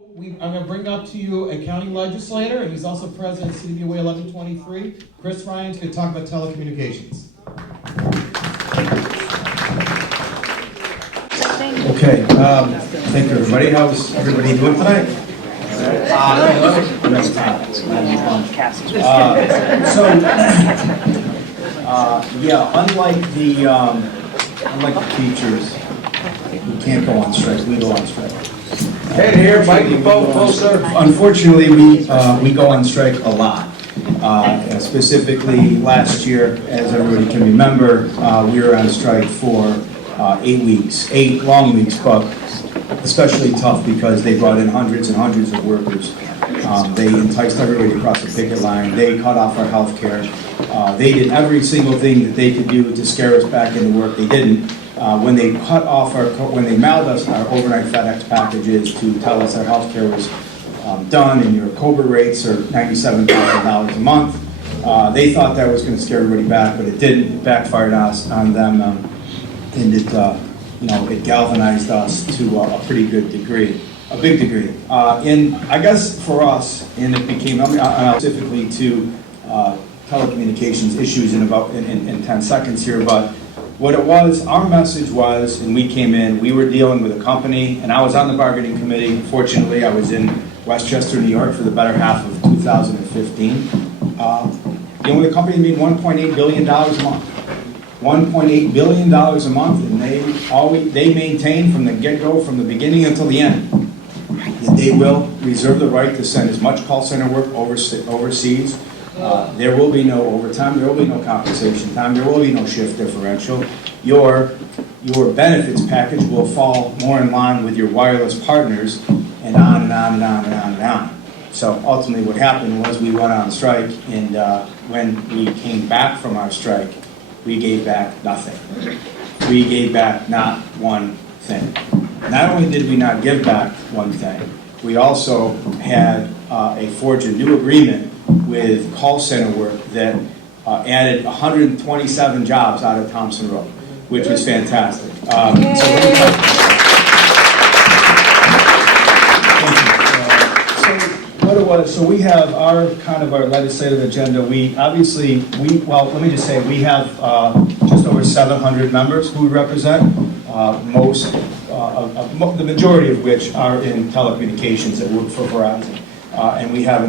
I'm going to bring up to you a county legislator, and he's also president of CDBOA 1123. Chris Ryan's going to talk about telecommunications. Okay, thank you everybody. How's everybody doing tonight? Unlike the teachers who can't go on strike, we go on strike. Here, microphone closer. Unfortunately, we go on strike a lot. Specifically, last year, as everybody can remember, we were on strike for 8 weeks, 8 long weeks, but especially tough because they brought in hundreds and hundreds of workers. They enticed everybody across the picket line. They cut off our health care. They did every single thing that they could do to scare us back into work. They didn't. When they when they mailed us our overnight FedEx packages to tell us our health care was done and your COBRA rates are $97,000 a month, they thought that was going to scare everybody back, but it didn't. It backfired on them, and it galvanized us to a pretty good degree, a big degree. And I guess for us, and it became specifically to telecommunications issues in 10 seconds here, but what it was, our message was, and we came in, we were dealing with a company, and I was on the bargaining committee. Fortunately, I was in Westchester, New York for the better half of 2015. Dealing with a company that made $1.8 billion a month. $1.8 billion a month, and they maintain from the get-go, from the beginning until the end, that they will reserve the right to send as much call center work overseas. There will be no overtime, there will be no compensation time, there will be no shift differential. Your benefits package will fall more in line with your wireless partners, and on and on and on and on and on. So ultimately what happened was we went on strike, and when we came back from our strike, we gave back nothing. We gave back not one thing. Not only did we not give back one thing, we also had forged a new agreement with call center work that added 127 jobs out of Thompson Road, which was fantastic. So we have our legislative agenda. Let me just say, we have just over 700 members who we represent, the majority of which are in telecommunications that work for Verizon. And we have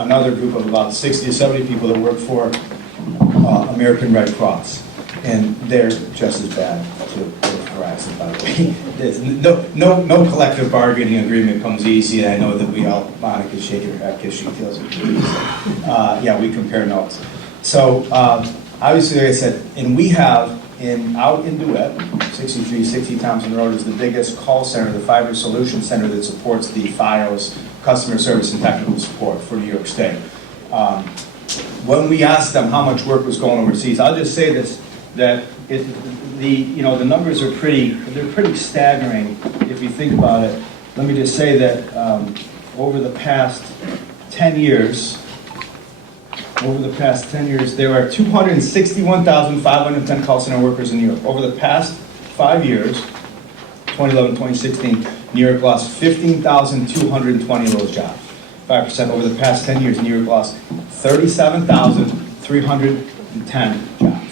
another group of about 60 to 70 people that work for American Red Cross. And they're just as bad to Verizon, by the way. There's no collective bargaining agreement comes easy, and I know that we all, Monica's shaking her head because she feels it. Yeah, we compare notes. So obviously, like I said, and we have out in DeWitt, 6360 Thompson Road is the biggest call center, the fiber solution center that supports the FiOS, customer service and technical support for New York State. When we asked them how much work was going overseas, I'll just say this, that the numbers are pretty staggering if you think about it. Let me just say that over the past 10 years, there are 261,510 call center workers in New York. Over the past 5 years, 2011, 2016, New York lost 15,220 of those jobs. 5% over the past 10 years, New York lost 37,310 jobs.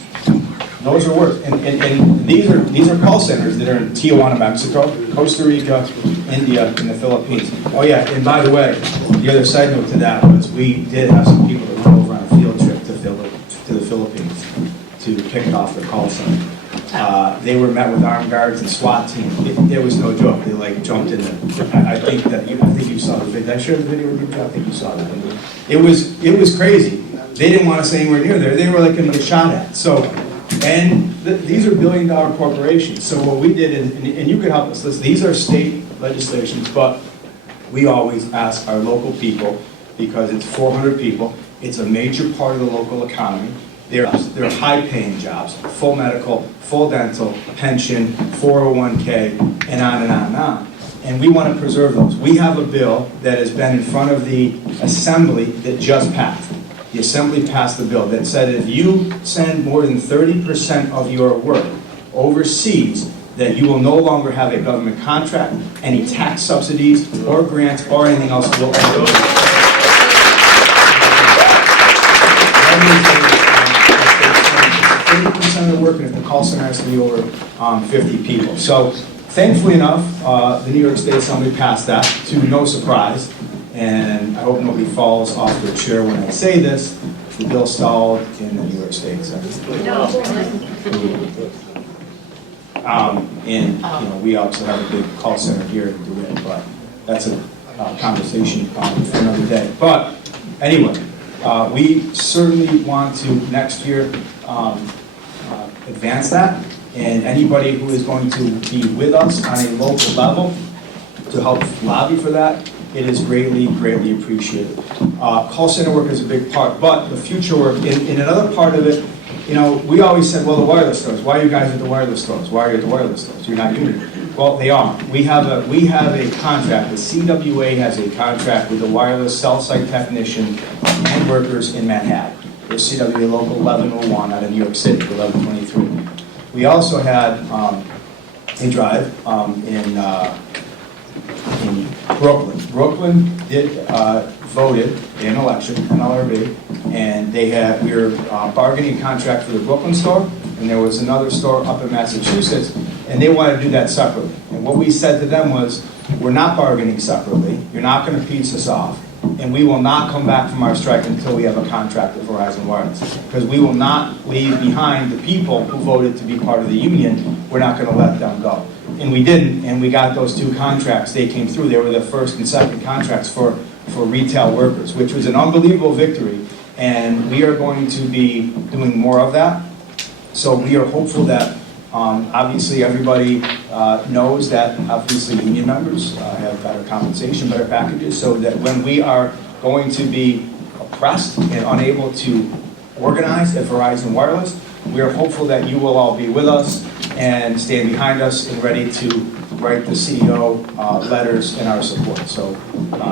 Those are work, and these are call centers that are in Tijuana, Mexico, Costa Rica, India, and the Philippines. Oh yeah, and by the way, the other side note to that was we did have some people that went over on a field trip to the Philippines to pick off their call center. They were met with armed guards and SWAT team. It was no joke. They jumped in there. I think you saw the video. Did I share the video with you? I think you saw that. It was crazy. They didn't want us anywhere near there. They were like going to get shot at. So, these are billion-dollar corporations. So what we did, and you can help us listen. These are state legislations, but we always ask our local people, because it's 400 people. It's a major part of the local economy. They're high-paying jobs, full medical, full dental, pension, 401k, and on and on and on. And we want to preserve those. We have a bill that has been in front of the Assembly that just passed. The Assembly passed the bill that said if you send more than 30% of your work overseas, that you will no longer have a government contract, any tax subsidies or grants or anything else will ever be. 30% of the work, and if the call center has to be over 50 people. So thankfully enough, the New York State Assembly passed that, to no surprise, and I hope nobody falls off their chair when I say this. The bill stalled in the New York State Assembly. And we also have a big call center here in DeWitt, but that's a conversation for another day. But anyway, we certainly want to next year advance that, and anybody who is going to be with us on a local level to help lobby for that, it is greatly, greatly appreciated. Call center work is a big part, but the future work, in another part of it, we always said, well, the wireless stores, why are you guys at the wireless stores? Why are you at the wireless stores? You're not union. Well, they are. We have a contract, the CWA has a contract with the wireless cell site technician and workers in Manhattan. We're CWA Local 1101 out of New York City, 1123. We also had a drive in Brooklyn. Brooklyn voted in election, NLRB, and we were bargaining a contract for the Brooklyn store, and there was another store up in Massachusetts, and they wanted to do that separately. And what we said to them was, we're not bargaining separately, you're not going to piece us off, and we will not come back from our strike until we have a contract with Verizon Wireless. Because we will not leave behind the people who voted to be part of the union. We're not going to let them go. And we didn't, and we got those two contracts. They came through. They were the first and second contracts for retail workers, which was an unbelievable victory. And we are going to be doing more of that. So we are hopeful that, obviously everybody knows that obviously union members have better compensation, better packages, so that when we are going to be oppressed and unable to organize at Verizon Wireless, we are hopeful that you will all be with us and stand behind us and ready to write the CEO letters in our support. So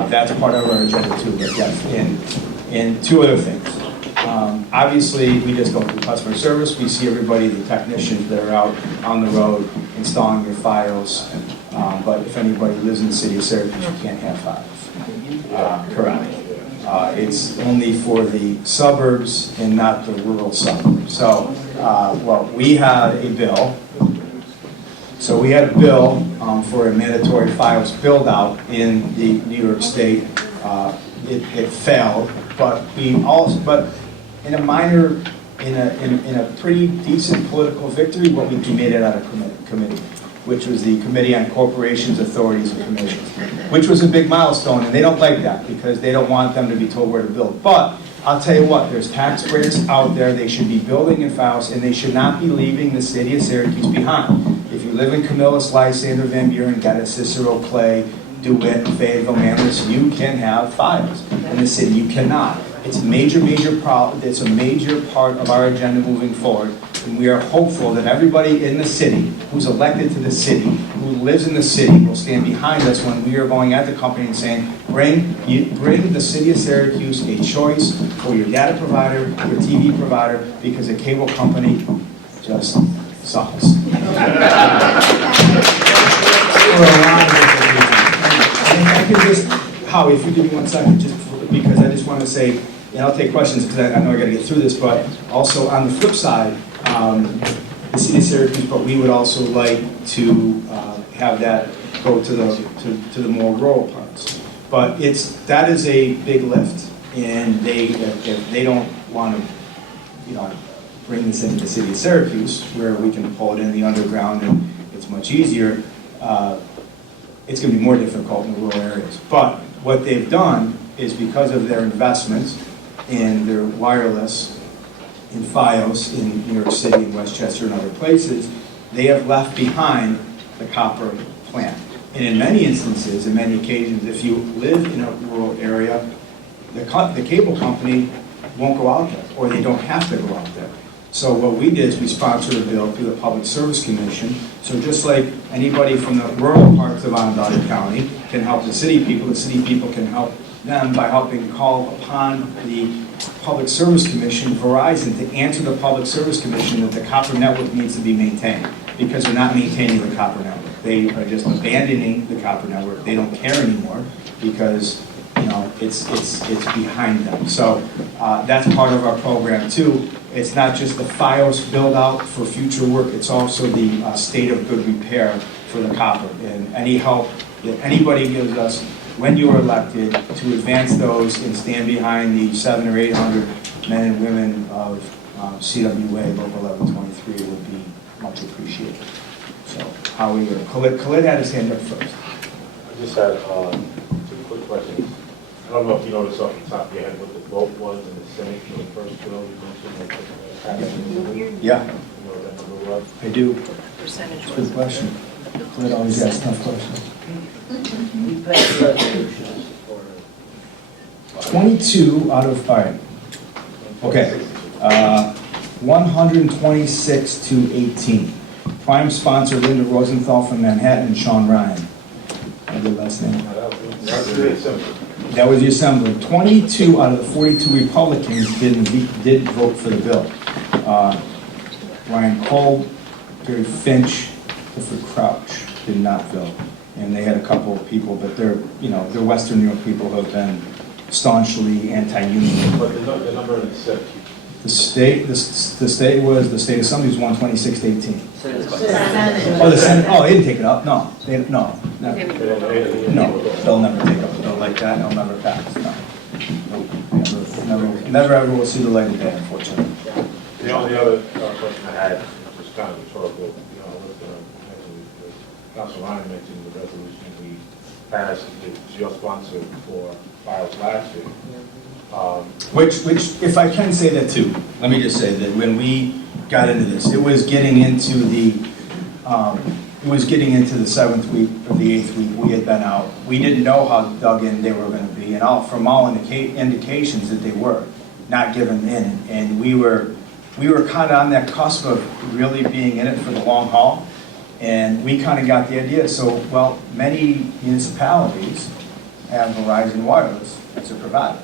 that's part of our agenda too. But yes, and two other things. Obviously, we just go through customer service. We see everybody, the technicians that are out on the road installing your files. But if anybody lives in the city of Syracuse, you can't have files. Correct. It's only for the suburbs and not the rural suburbs. So, well, we had a bill. So we had a bill for a mandatory files build out in the New York State. It failed, but in a pretty decent political victory, what we made it out of committee, which was the Committee on Corporations, Authorities, and Commissions, which was a big milestone, and they don't like that because they don't want them to be told where to build. But I'll tell you what, there's taxpayers out there, they should be building in files, and they should not be leaving the city of Syracuse behind. If you live in Camillus, Lysander, Van Buren, Geddes, Cicero, Clay, DeWitt, Fayetteville, Manlius, you can have files. In the city, you cannot. It's a major problem. It's a major part of our agenda moving forward. And we are hopeful that everybody in the city who's elected to the city, who lives in the city, will stand behind us when we are going at the company and saying, bring the city of Syracuse a choice for your data provider, your TV provider, because a cable company just sucks. I can just, Howie, if you give me 1 second, just because I just want to say, and I'll take questions because I know I got to get through this, but also on the flip side, the city of Syracuse, but we would also like to have that go to the more rural parts. But that is a big lift, and if they don't want to, bring this into the city of Syracuse, where we can pull it in the underground and it's much easier, it's going to be more difficult in the rural areas. But what they've done is, because of their investments in their wireless in Fios in New York City and Westchester and other places, they have left behind the copper plant. And in many instances, in many occasions, if you live in a rural area, the cable company won't go out there, or they don't have to go out there. So what we did is we sponsored a bill through the Public Service Commission. So just like anybody from the rural parts of Onondaga County can help the city people can help them by helping call upon the Public Service Commission, Verizon, to answer the Public Service Commission that the copper network needs to be maintained. because they're not maintaining the copper network. They are just abandoning the copper network. They don't care anymore because, you know, it's behind them. So that's part of our program too. It's not just the FiOS build out for future work, it's also the state of good repair for the copper. And any help that anybody gives us when you are elected to advance those and stand behind the 700 or 800 men and women of CWA Local 1123 would be much appreciated. So, Howie or Khalid had his hand up first. I just had 2 quick questions. I don't know if you noticed off the top of your head what the vote was in the Senate for the first bill you mentioned. Yeah, You know what that number was? I do. Percentage Good question. Khalid always asks tough questions. We passed resolutions for 22 out of, all right. Okay. 126 to 18. Prime sponsor Linda Rosenthal from Manhattan and Sean Ryan. I did last name. That's really simple. That was the assembly. 22 out of the 42 Republicans did vote for the bill. Ryan Cole, Gary Finch, Clifford Crouch did not vote. And they had a couple of people, but they're Western New York people who have been staunchly anti-union. But the number in the Senate. The state assembly was 126 to 18. Senate. Oh, the Senate, oh, they didn't take it up? No, no, never. No. No, they'll never take up a bill like that, they'll never pass, no. Never ever will see the light of day, unfortunately. The only other question I had was kind of rhetorical. You know, Council Ryan mentioned the resolution we passed, that your sponsor for files last year. Which, if I can say that too, let me just say that when we got into this, it was getting into the 7th week or the 8th week we had been out. We didn't know how dug in they were going to be, and from all indications that they were not giving in, and we were kind of on that cusp of really being in it for the long haul, and we kind of got the idea. So, well, many municipalities have Verizon Wireless as a provider.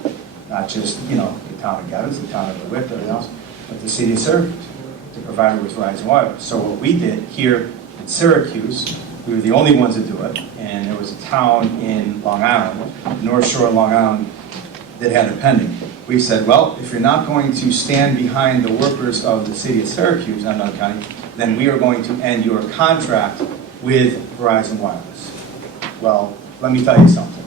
Not just, the town of Geddes, the town of DeWitt, everything else, but the city of Syracuse. The provider was Verizon Wireless. So what we did here in Syracuse, we were the only ones to do it, and there was a town in Long Island, North Shore of Long Island, that had it pending. We said, well, if you're not going to stand behind the workers of the city of Syracuse, Onondaga County, then we are going to end your contract with Verizon Wireless. Well, let me tell you something.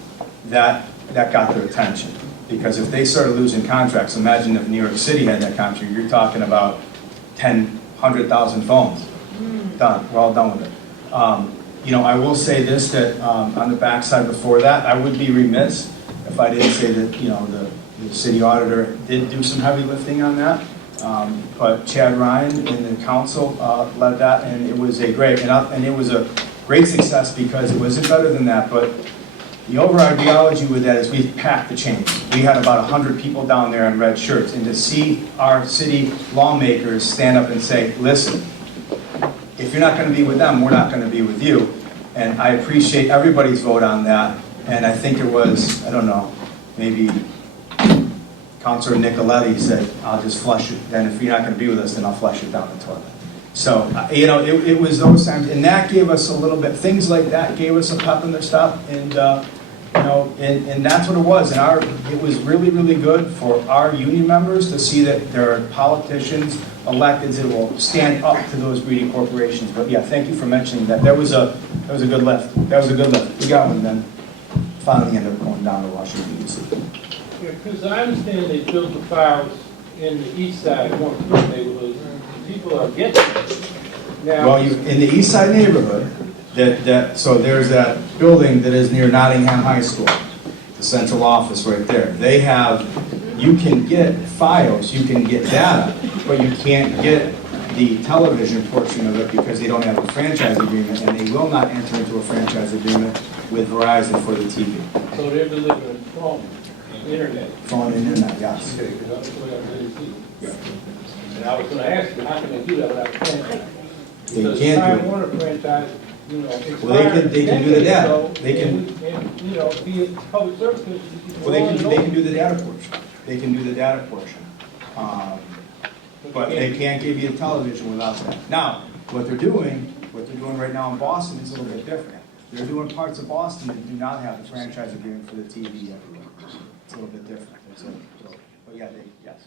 That got their attention. Because if they started losing contracts, imagine if New York City had that contract, you're talking about 100,000 phones. Done, we're all done with it. I will say this, that on the backside before that, I would be remiss if I didn't say that, the city auditor did do some heavy lifting on that. But Chad Ryan and the council led that, and it was a great success because it wasn't better than that, but the overall ideology with that is we packed the chains. We had about 100 people down there in red shirts, and to see our city lawmakers stand up and say, listen, if you're not going to be with them, we're not going to be with you. And I appreciate everybody's vote on that, and I think it was, I don't know, maybe Councilor Nicoletti said, I'll just flush it. Then if you're not going to be with us, then I'll flush it down the toilet. So, it was those times, and that gave us a little bit, things like that gave us a pep in the step, and, and that's what it was. And it was really, really good for our union members to see that there are politicians, electeds that will stand up to those greedy corporations. But yeah, thank you for mentioning that. That was a good lift. That was a good lift. We got one then. Finally ended up going down to Washington, D.C. Yeah, because I understand they built the files in the east side, one of the neighborhoods. People are getting it. Now, Well, in the East Side neighborhood, so there's that building that is near Nottingham High School, the central office right there. They have, you can get files, you can get data, but you can't get the television portion of it because they don't have a franchise agreement, and they will not enter into a franchise agreement with Verizon for the TV. so they're delivering phone, internet. Phone and internet, yes. Okay, because that's the way I really see it. And I was going to ask you, how can they do that without a franchise? They Because can't Time do it. Warner franchise, Well, they can do the data. They can. And, be a public service. Well, they can do the data portion. They can do the data portion. But they can't give you a television without that. Now, What they're doing right now in Boston is a little bit different. They're doing parts of Boston that do not have a franchise agreement for the TV everywhere. It's a little bit different. But yeah, yes.